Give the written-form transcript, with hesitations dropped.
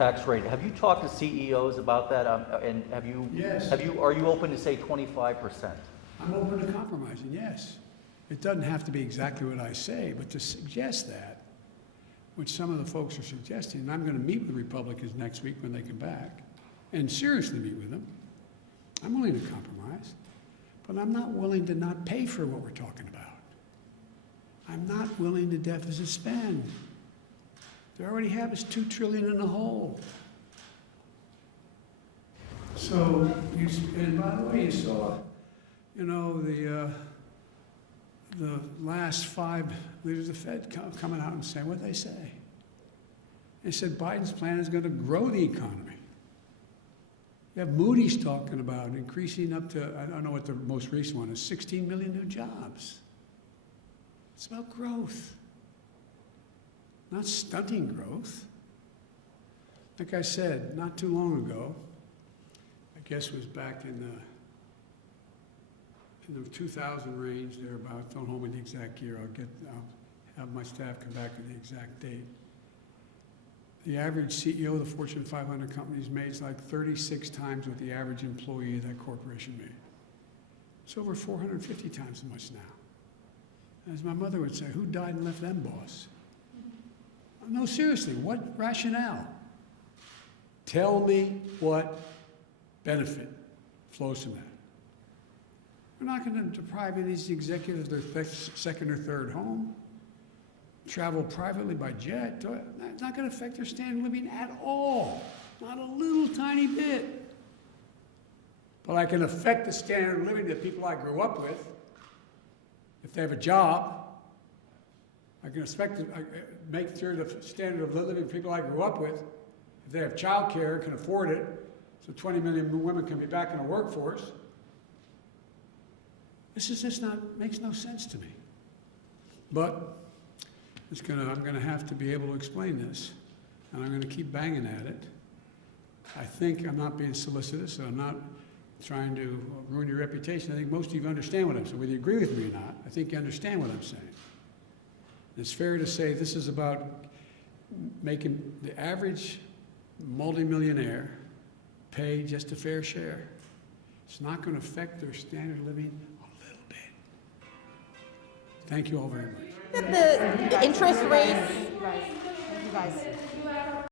tax rate. Have you talked to CEOs about that? And Yes. are you open to say 25%? I'm open to compromising, yes. It doesn't have to be exactly what I say, but to suggest that, which some of the folks are suggesting, and I'm going to meet with Republicans next week when they come back, and seriously meet with them. I'm willing to compromise, but I'm not willing to not pay for what we're talking about. I'm not willing to deficit spend. They already have us $2 trillion in the hole. So, and by the way, you saw, you know, the last 5 leaders of the Fed coming out and saying what they say. They said Biden's plan is going to grow the economy. You have Moody's talking about increasing up to, I don't know what the most recent one is, 16 million new jobs. It's about growth, not stunting growth. Like I said, not too long ago, I guess it was back in the 2000 range, thereabouts. Don't hold me to the exact year. I'll have my staff come back with the exact date. The average CEO of the Fortune 500 companies made like 36 times what the average employee of that corporation made. It's over 450 times as much now. As my mother would say, who died and left them, boss? No, seriously, what rationale? Tell me what benefit flows from that. We're not going to deprive any of these executives of their second or third home, travel privately by jet. It's not going to affect their standard of living at all, not a little tiny bit. But I can affect the standard of living that people I grew up with. If they have a job, I can make sure the standard of living people I grew up with, if they have child care, can afford it, so 20 million women can be back in the workforce. This is just makes no sense to me. But I'm going to have to be able to explain this, and I'm going to keep banging at it. I think I'm not being solicitous, and I'm not trying to ruin your reputation. I think most of you understand what I'm saying. Whether you agree with me or not, I think you understand what I'm saying. It's fair to say this is about making the average multimillionaire pay just a fair share. It's not going to affect their standard of living a little bit. Thank you all very much. The interest rates, you guys.